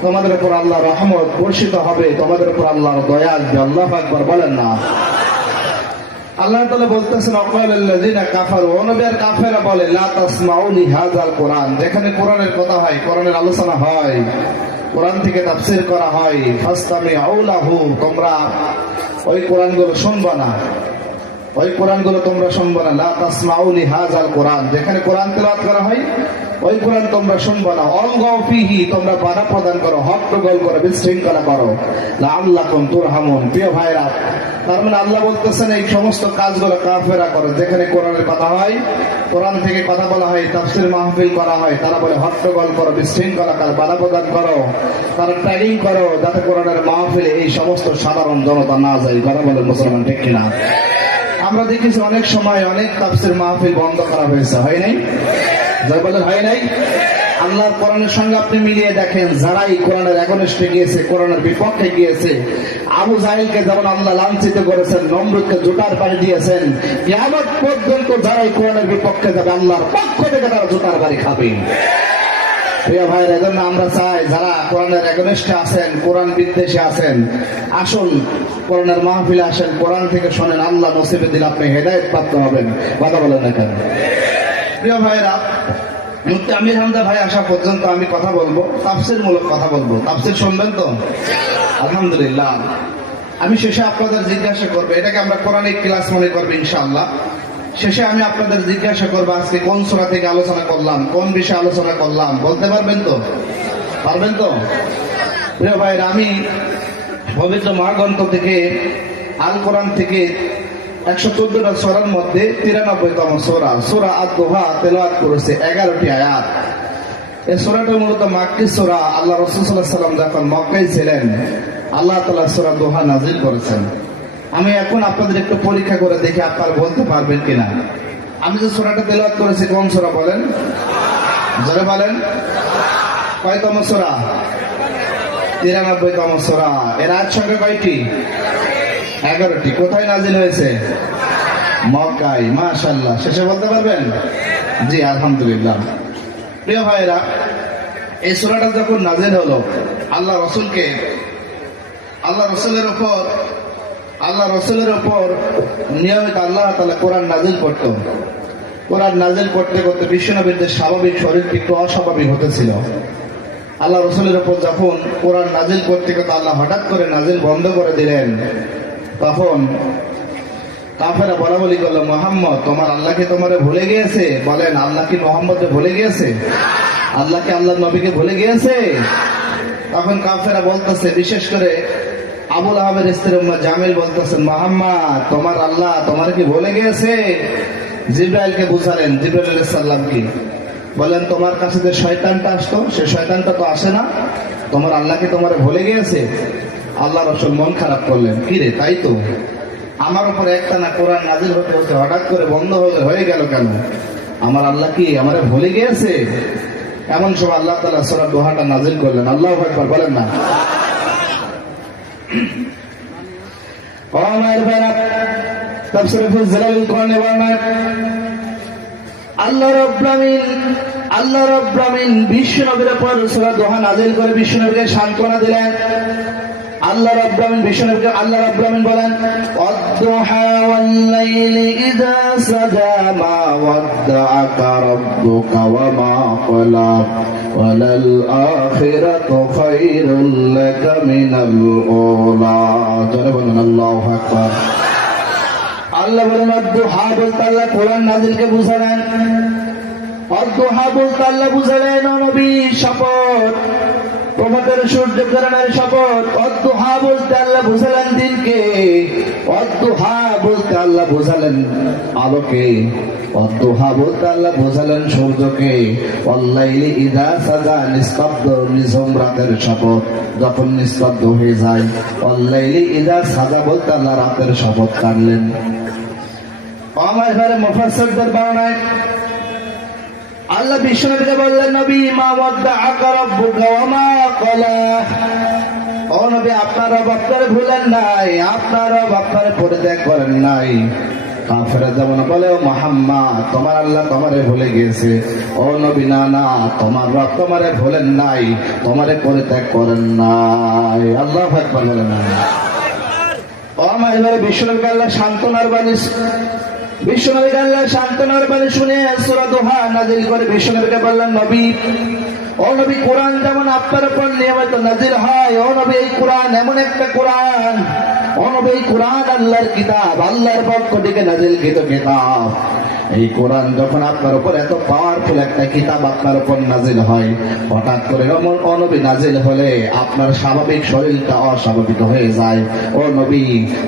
তোমাদের উপর আল্লাহ রহমত বর্ষিত হবে, তোমাদের উপর আল্লাহর দয়া আসবে। আল্লাহ একবার বলেন না। আল্লাহ তাআলা বলতেছেন কাফারু অনবিয়ার কাফেরা বলে কোরআন যেখানে কোরআনের কথা হয়, কোরআনের আলোচনা হয়, কোরআন থেকে তাফসীর করা হয়। ফাসতামিউ লাহু, তোমরা ওই কোরআনগুলো শুনবা না। ওই কোরআনগুলো তোমরা শুনব না। লা লিহাযাল কোরআন। যেখানে কোরআন তেলাওয়াত করা হয়, ওই কোরআন তোমরা শুনব না। অলগাও ফিহি, তোমরা বাধা প্রদান করো হট্টগোল করো, বিশৃঙ্খলা করো। লাআল্লাকুম তুরহামুন। প্রিয় ভাইরা তার মানে আল্লাহ বলতেছেন, এই সমস্ত কাজগুলো কাফেরা করো। যেখানে কোরআনের কথা হয়, কোরআন থেকে কথা বলা হয়, তাফসির মাহফিল করা হয়, তারা বলে হট্টগোল করো, বিশৃঙ্খলা করো, বাধা প্রদান করো। তারা ট্যাগিং করো, যাতে কোরআনের মাহফিলে এই সমস্ত সাধারণ জনতা না যায়। কথা বলে মুসলমান ঠিক কিনা? আমরা দেখেছি অনেক সময় অনেক তাফসির মাহফিল বন্ধ করা হয়েছে, হয় নাই? বলেন, হয় নাই? আল্লাহর কোরআনের সঙ্গে আপনি মিলিয়ে দেখেন যারা এই কোরআনের একনিষ্ঠে গিয়েছে, কোরআনের বিপক্ষে গিয়েছে, আবু জাহিলকে যেমন আল্লাহ লাঞ্ছিত করেছেন, নমরুদকে জোটার বাড়ি দিয়েছেন, কিয়ামত পর্যন্ত যারা এই কোরআনের বিপক্ষে যাবে, আল্লাহর পক্ষ থেকে তারা জোটার বাড়ি খাবে। প্রিয় ভাইয়ের এজন্য আমরা চাই যারা কোরআনের একনিষ্ঠে আছেন, কোরআন বিদ্বেষে আছেন, আসুন, কোরআনের মাহফিলে আসেন, কোরআন থেকে শোনেন, আল্লাহ নসিবে দিন আপনি হেদায়ত প্রাপ্ত হবেন। কথা বলেন না প্রিয় ভাইয়েরা মুফতি আমির হামদা ভাই আসা পর্যন্ত আমি কথা বলব তাফসির মূলক কথা বলব। তাফসির শুনবেন তো? আলহামদুলিল্লাহ। আমি শেষে আপনাদের জিজ্ঞাসা করব, এটাকে আমরা কোরআনিক ক্লাস মনে করব ইনশাআল্লাহ। শেষে আমি আপনাদের জিজ্ঞাসা করব, আজকে কোন সোরা থেকে আলোচনা করলাম? কোন বিষয়ে আলোচনা করলাম? বলতে পারবেন তো? পারবেন তো? প্রিয় ভাইরা আমি পবিত্র মহাগ্রন্থ থেকে আল কোরআন থেকে একশো চোদ্দটা সোরার মধ্যে তিরানব্বইতম সোরা সোরা আত আদোহা তেলাওয়াত করেছে, এগারোটি আয়াত। এই সোরাটা মূলত মাক্কি সোরা, আল্লাহ রসুল্লাহ সাল্লাম যখন মক্কাই ছিলেন, আল্লাহ তালা সোরা দোহা নাজিল করেছেন। আমি এখন আপনাদের একটু পরীক্ষা করে দেখি আপনারা বলতে পারবেন কিনা। আমি যে সোরাটা তেলাওয়াত করেছি, কোন সোরা বলেন? জোরে বলেন। কয়তম সোরা? তিরানব্বইতম সোরা। এর আজ সঙ্গে কয়টি? এগারোটি। কোথায় নাজিল হয়েছে? মক্কাই মাশাল্লাহ শেষে বলতে পারবেন? জি, আলহামদুলিল্লাহ। প্রিয় ভাইরা এই সোরাটা যখন নাজিল হলো, আল্লাহ রসুলকে, আল্লাহ রসুলের উপর আল্লাহ রসুলের ওপর নিয়মিত আল্লাহ তালা কোরআন নাজিল করত। কোরআন নাজিল করতে করতে বিশ্বনবীর যে স্বাভাবিক শরীরটি একটু অস্বাভাবিক হতেছিল। আল্লাহ রসুলের ওপর যখন কোরআন নাজিল করতে করতে আল্লাহ হঠাৎ করে নাজিল বন্ধ করে দিলেন, তখন কাফেরা বলা বলি করল, মোহাম্মদ, তোমার আল্লাহ কি তোমারে ভুলে গিয়েছে? বলেন, আল্লাহ কি মোহাম্মদকে ভুলে গিয়েছে? আল্লাহকে আল্লাহ নবীকে ভুলে গিয়েছে? তখন কাফেরা বলতেছে, বিশেষ করে আবুল আহমেদ স্ত্রী উম্মা জামিল বলতেছেন, মোহাম্মদ, তোমার আল্লাহ তোমার কি ভুলে গিয়েছে? জিব্রাইলকে বুঝালেন, জিব্রাইল আলাইহিস কি? বলেন তোমার কাছে যে শয়তানটা আসতো, সে শয়তানটা তো আসে না। তোমার আল্লাহ কি তোমার ভুলে গিয়েছে? আল্লাহ রসুল মন খারাপ করলেন, কি রে, তাই তো? আমার উপর একটা না কোরআন নাজির হতে হতে হঠাৎ করে বন্ধ হয়ে হয়ে গেল কেন? আমার আল্লাহ কি আমার ভুলে গিয়েছে? এমন সব আল্লাহ তালা সোরা দোহাটা নাজির করলেন, আল্লাহ একবার বলেন না ও মায়ের ভাইরা তাফসীরে ফুজলাল কোরআনে বর্ণনা আল্লাহ রব্রামিন আল্লাহ রব্বামিন বিশ্ব উপর সূরা দোহা নাজিল করে বিশ্ব সান্ত্বনা দিলেন। আল্লাহ রব্বামিন নবীকে আল্লাহ রব্বামিন বলেন ইযা সাজা মা রাব্বুকা ওয়া মা ক্বালা ওয়ালাল আখিরাতু লাকা মিনাল উলা। আল্লাহু আকবার। আল্লাহ বলেন, অদ্দুহা বলতে আল্লাহ কোরআন নাজিলকে বুঝালেন। বলতে আল্লাহ বুঝালেন নবী, শপথ। প্রভাতের সূর্য কিরণের শপথ। অদ্দুহা বলতে আল্লাহ বুঝালেন দিনকে। অদ্দুহা বলতে আল্লাহ বুঝালেন আলোকে। নিস্তব্ধ নিঝুম রাতের শপথ, যখন নিস্তব্ধ হয়ে যায়। রাতের শপথ কাটলেন আমার ঘরে মুফাসসিরদের বর্ণনায় আল্লাহ বিশ্বনবীকে বললেন, নবী, মা ওয়াদ্দা আকা রাব্বুকা ওয়া মা ক্বালা। ও নবী, আপনার রব আপনার ভুলেন নাই করেন নাই। বলে, ও তোমার আল্লাহ তোমারে ভুলে গিয়েছে। ও নবী, না না, তোমার রব তোমারে ভুলেন নাই, তোমারে পরিত্যাগ করেন নাই। আল্লাহ একবার বলেন না আল্লাহ সান্ত্বনার বাণী বিশ্বনবীকে আল্লাহ সান্ত্বনার পরে শুনে সুরা দোহা নাজিল করে বিশ্বনবীকে বললেন, নবী, ও নবী, কোরআন যেমন আপনার উপর নিয়মিত নাজিল হয়, ও নবী, এই কোরআন এমন একটা কোরআন, ও নবী কোরআন আল্লাহর কিতাব, আল্লাহর পক্ষ থেকে নাজিলকৃত কিতাব। এই কোরআন যখন আপনার উপর এত পাওয়ারফুল একটা কিতাব আপনার উপর নাজিল হয়, হঠাৎ করে এমন অনবী নাজিল হলে আপনার স্বাভাবিক শরীরটা অস্বাভাবিক হয়ে যায়। ও নবী,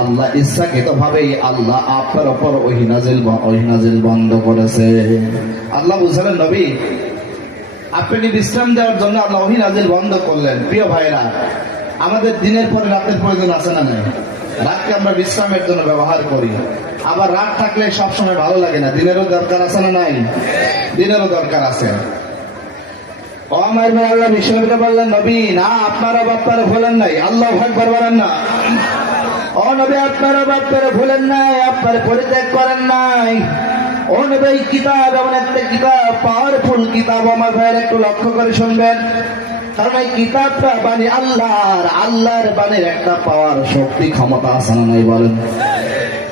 আল্লাহ ইচ্ছাকৃত ভাবেই আল্লাহ আপনার উপর ওই নাজিল ওই নাজিল বন্ধ করেছে। আল্লাহ বুঝলেন নবী, আপনি বিশ্রাম দেওয়ার জন্য আল্লাহ ওহি নাজিল বন্ধ করলেন। প্রিয় ভাইরা আমাদের দিনের পরে রাতের প্রয়োজন আছে না নাই? রাতকে আমরা বিশ্রামের জন্য ব্যবহার করি। আবার রাত থাকলে সবসময় ভালো লাগে না। দিনেরও দরকার আছে না নাই? দিনেরও দরকার আছে। আল্লাহ ভুলেন নাই। আল্লাহ না। ও নবী, আপনারা বাপ্পারে ভুলেন নাই, আপনার করেন নাই। ও নবী এই কিতাব আমার একটু লক্ষ্য করে শুনবেন। কারণ এই কিতাবটা বাণী আল্লাহর আল্লাহর বাণীর একটা পাওয়ার শক্তি, ক্ষমতা আছে না নাই বলেন?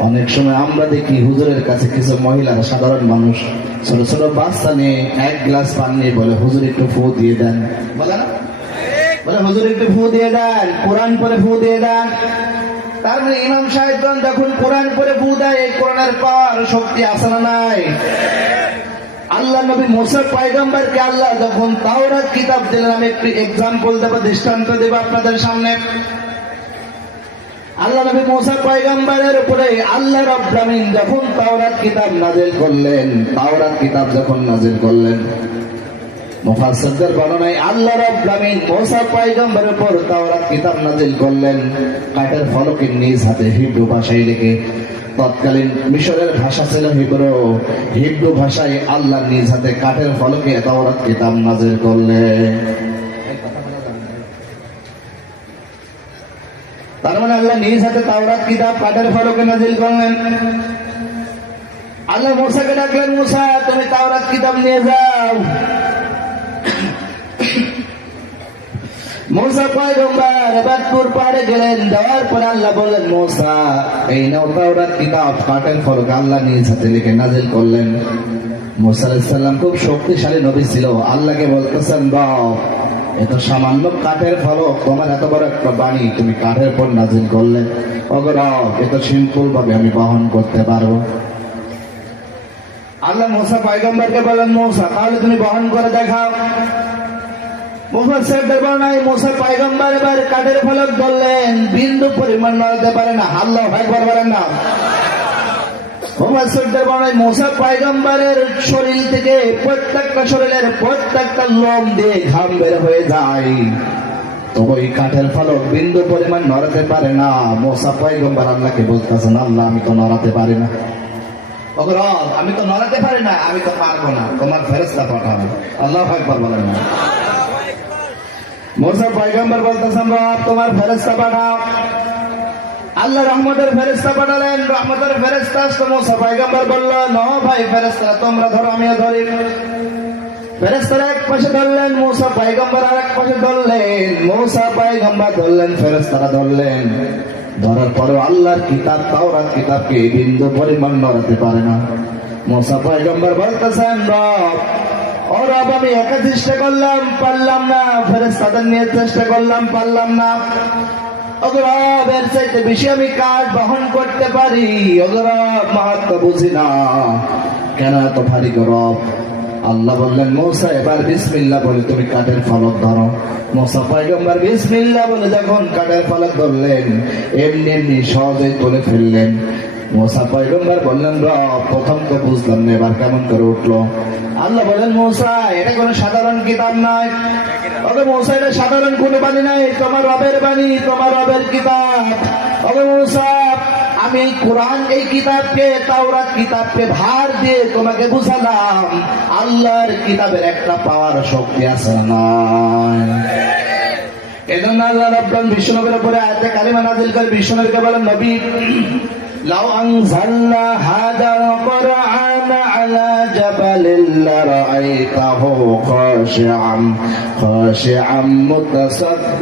অনেক সময় আমরা দেখি হুজুরের কাছে কিছু মহিলারা, সাধারণ মানুষ, ছোট ছোট বাচ্চা নিয়ে এক গ্লাস পানি নিয়ে বলে, হুজুর একটু ফু দিয়ে দেন। বলে না? বলে, হুজুর একটু ফু দিয়ে দেন, কোরআন পরে ফু দিয়ে দেন। তারপরে মানে ইমাম সাহেবগঞ্জ যখন কোরআন পরে ফু দেয়, এই কোরআনের পাওয়ার শক্তি আছে না নাই? আল্লাহ নবী মোসা পায়গম্বরকে আল্লাহ যখন তাওরাত কিতাব দিলেন, আমি একটু এক্সাম্পল দেবো, দৃষ্টান্ত দেবো আপনাদের সামনে। আল্লাহ নবী মোসা পয়গম্বরের উপরে আল্লাহ রব্লামিন যখন তাওরাত কিতাব নাজিল করলেন, তাওরাত কিতাব যখন নাজিল করলেন, মুফাসসিরদের বর্ণনায় আল্লাহ রব্লামিন মোসা পয়গম্বরের উপর তাওরাত কিতাব নাজিল করলেন। কাঠের ফলকের নিজ হাতে হিব্রু ভাষায় লিখে তৎকালীন মিশরের ভাষা ছিল হিব্রু। হিব্রু ভাষায় আল্লাহ নিজ হাতে কাঠের ফলকে তাওরাত কিতাব নাজিল করলেন তার মানে আল্লাহ নিজ হাতে তাওরাত কিতাব, কাঠের ফলকে নাজিল করলেন। আল্লাহ মোসাকে ডাকলেন মোসা তুমি তাওরাত কিতাব নিয়ে যাও। মোসা গেলেন যাওয়ার পরে আল্লাহ এই কিতাব আল্লাহ নাজিল করলেন। মোসা আলাইসাল্লাম খুব শক্তিশালী ছিল। বলতেছেন রব এত সামান্য কাঠের ফলক তোমার এত বড় একটা বাণী, তুমি কাঠের পর নাজিল করলে। এত সিম্পল ভাবে আমি বহন করতে পারব। আল্লাহ মোসা পাইগম্বরকে বলেন মোসা, তাহলে তুমি বহন করে দেখাও। শরীর থেকে প্রত্যেকটা শরীরের প্রত্যেকটা লোম দিয়ে ঘাম বের হয়ে যায়। ওই কাঠের ফলক বিন্দু পরিমাণ নড়াতে পারে না। মোসা পয়গম্বর আল্লাহকে বলতেছেন, আল্লাহ, আমি তো নড়াতে পারি না। আমি তো নড়াতে পারি না, আমি তো পারব না। তোমার ফেরেস্তা পাঠাবো। আল্লাহ একবার বলেন না। মোসা পয়গম্বর বলতেছেন, রব, তোমার ফেরেস্তা পাঠাও। আল্লাহ রহমতের ফেরেস্তা পাঠালেন, রহমতের ফেরেস্তা মোসা পয়গম্বর বলল, ন ভাই ফেরেস্তা তোমরা ধরো, আমিও ধরি। ফেরেস্তারা এক পাশে ধরলেন মৌসা পাইগম্বর আর এক পাশে ধরলেন মৌসা পাইগম্বর ধরলেন ফেরেস্তারা ধরলেন। ধরার পরেও আল্লাহর কিতাব, তাওরাত কিতাবকে বিন্দু পরিমাণ নড়াতে পারে না। মৌসা পাইগম্বর বলতেছেন, রব ও রব আমি একা চেষ্টা করলাম পারলাম না ফেরেস্তাদের নিয়ে চেষ্টা করলাম পারলাম না চাইতে বেশি আমি কাজ বহন করতে পারি অগরব মাহাত্ম বুঝি না কেন এত ভারী গরব আল্লাহ বললেন মৌসা এবার বিসমিল্লা বলে তুমি কাঠের ফলক ধরো মৌসা পাইগম্বর বিসমিল্লা বলে যখন কাঠের ফলক ধরলেন এমনি এমনি সহজেই তুলে ফেললেন। মৌসা পয়গম্বর বললেন র প্রথম তো বুঝলাম না এবার কেমন করে উঠল? আল্লাহ বলেন, মৌসা, এটা কোনো সাধারণ কিতাব নয়। ওকে মৌসা, এটা সাধারণ কোনো বাণী নাই। তোমার বাবের বাণী, তোমার বাবের কিতাব। মৌসা, আমি কোরআন এই কিতাবকে, তাওরাত কিতাবকে ভার দিয়ে তোমাকে বুঝালাম। আল্লাহর কিতাবের একটা পাওয়ার শক্তি আছে নয় এজন্য আল্লাহ রব্বান বিষ্ণুনগরের পরে আয়াতে কালিমা নাজিল করে বিষ্ণুনগরকে বলেন, নবী, লাউ আনজালনা হাদা করা على جبل لرأيته خاشعا خاشعا متصدعا